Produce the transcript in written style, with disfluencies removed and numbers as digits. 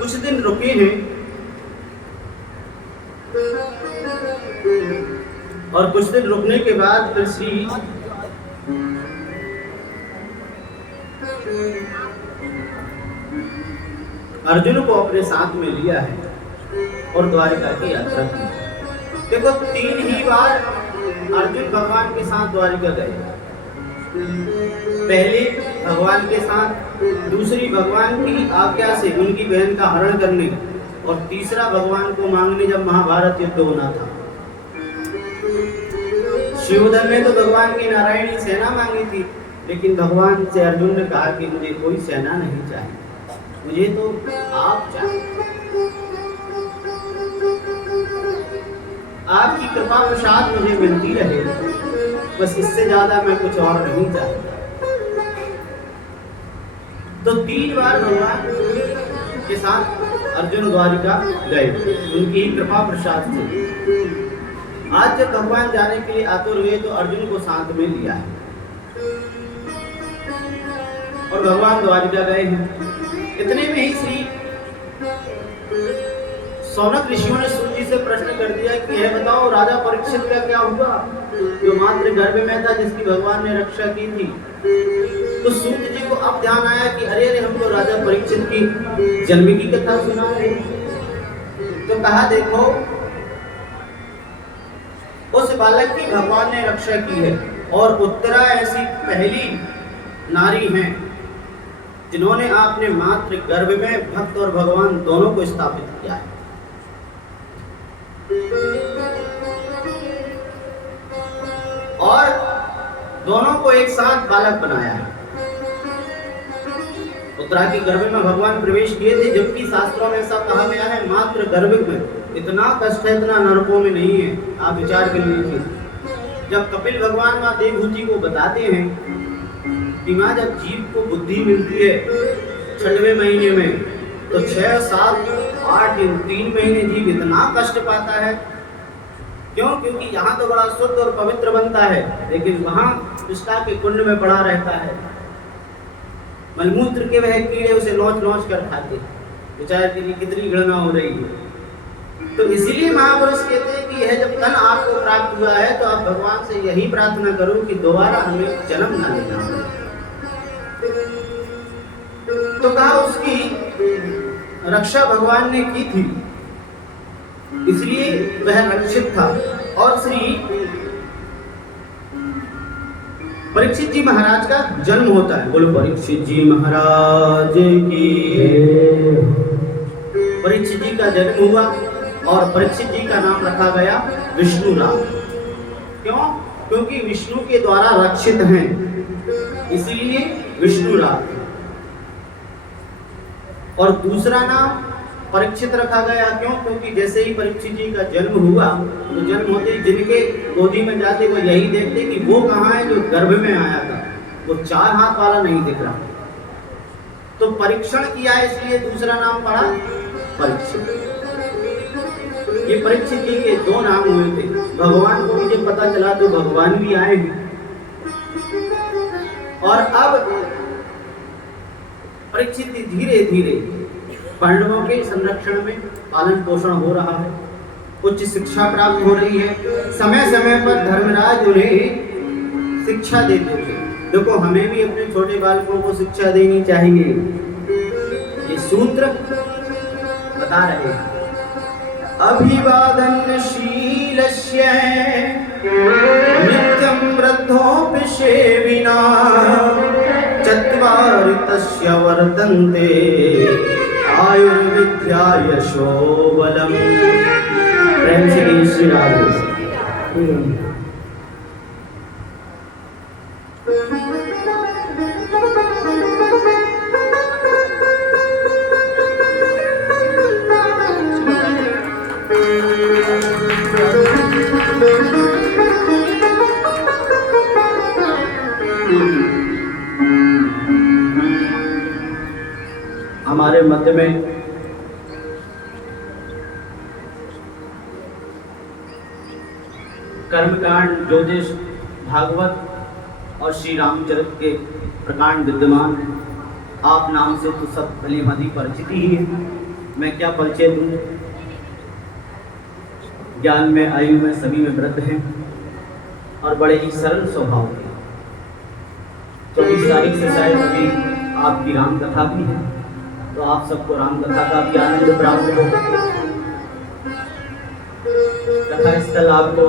कुछ दिन रुके हैं और कुछ दिन रुकने के बाद फिर श्री अर्जुन को अपने साथ में लिया है और द्वारिका की यात्रा की। देखो 3 ही बार अर्जुन भगवान के साथ द्वारिका गए। पहले भगवान के साथ, दूसरी भगवान की आज्ञा से उनकी बहन का हरण करने, और तीसरा भगवान को मांगने जब महाभारत युद्ध होना था। शिवधन ने तो भगवान की नारायणी सेना मांगी थी, लेकिन भगवान से अर्जुन ने कहा कि मुझे कोई सेना नहीं चाहिए, मुझे तो आप चाहिए। आपकी कृपा प्रसाद मुझे मिलती रहे, बस इससे ज्यादा मैं कुछ और नहीं चाहता। तो 3 बार भगवान के साथ अर्जुन द्वारिका गए, उनकी कृपा प्रसाद से। आज जब भगवान जाने के लिए आतुर हुए तो अर्जुन को साथ में लिया है और भगवान द्वारिका गए हैं। इतने में ही श्री सौनक ऋषियों ने सूत जी से प्रश्न कर दिया कि यह बताओ राजा परीक्षित का क्या हुआ, जो मात्र गर्भ में था, जिसकी भगवान ने रक्षा की थी। तो सूत जी को अब ध्यान आया कि अरे हम तो राजा परीक्षित की जन्म की कथा सुना रहे। तो कहा देखो उस बालक की भगवान ने रक्षा की है, और उत्तरा ऐसी पहली नारी हैं जिन्होंने आपने मात्र गर्भ में भक्त और भगवान दोनों को स्थापित किया है। और दोनों को एक साथ बालक बनाया है। उत्तरा के गर्भ में भगवान प्रवेश किए थे, जबकि शास्त्रों में ऐसा कहा गया है मात्र गर्भ में इतना कष्ट है, इतना नरकों में नहीं है। आप विचार कर लीजिए, जब कपिल भगवान मां देवहूति को बताते हैं कि मां जब जीव को बुद्धि मिलती है 6वें महीने में, तो 6, 7, 8 दिन 3 महीने जीव इतना कष्ट पाता है। क्यों? क्योंकि यहाँ तो बड़ा शुद्ध और पवित्र बनता है, लेकिन वहाँ निष्ठा के कुंड में पड़ा रहता है। मलमूत्र के वह कीड़े उसे नोच नोच कर खाते। विचार कीजिए कितनी घृणा हो रही है। तो इसीलिए महापुरुष कहते हैं कि यह जब तन आपको प्राप्त हुआ है तो आप भगवान से यही प्रार्थना करो कि दोबारा हमें जन्म न लेना हो। तो कहा उसकी रक्षा भगवान ने की थी, इसलिए वह रक्षित था। और श्री परीक्षित जी महाराज का जन्म होता है। बोलो परीक्षित जी महाराज की। परीक्षित जी का जन्म हुआ और परीक्षित जी का नाम रखा गया विष्णुराज। क्यों? क्योंकि विष्णु के द्वारा रक्षित हैं, इसीलिए विष्णुराज। और दूसरा नाम परीक्षित रखा गया। क्यों? क्योंकि जैसे ही परीक्षित जी का जन्म हुआ तो जन्म होते ही जिनके गोदी में जाते वो यही देखते कि वो कहाँ है जो गर्भ में आया था, वो 4 हाथ वाला नहीं दिख रहा। तो परीक्षण किया, इसलिए दूसरा नाम पड़ा परीक्षित। ये परीक्षित जी के 2 नाम हुए थे। भगवान को मुझे पता चला तो भगवान भी आए हैं। और अब परीक्षित धीरे धीरे पांडवों के संरक्षण में पालन पोषण हो रहा है, उच्च शिक्षा प्राप्त हो रही है। समय समय पर धर्मराज उन्हें शिक्षा देते थे। देखो हमें भी अपने छोटे बालकों को शिक्षा देनी चाहिए, ये सूत्र बता रहे हैं। अभिवादनशीलस्य नित्यं वृद्धोऽपि सेविना चत्वारि तस्य वर्तन्ते आयुर्विद्या यशो बलम। प्रेम से श्री राधे। हमारे मध्य में कर्मकांड, ज्योतिष, भागवत और श्री रामचरित के प्रकांड विद्यमान। आप नाम से तो सब भली भांति परिचित ही है। मैं क्या परिचय दूं। ज्ञान में आयु में सभी में वृद्ध हैं और बड़े ही सरल स्वभाव के। 24 तारीख से शायद अभी आपकी राम कथा भी है, तो आप सबको राम कथा का भी आनंद प्राप्त हो। कथा स्थल आपको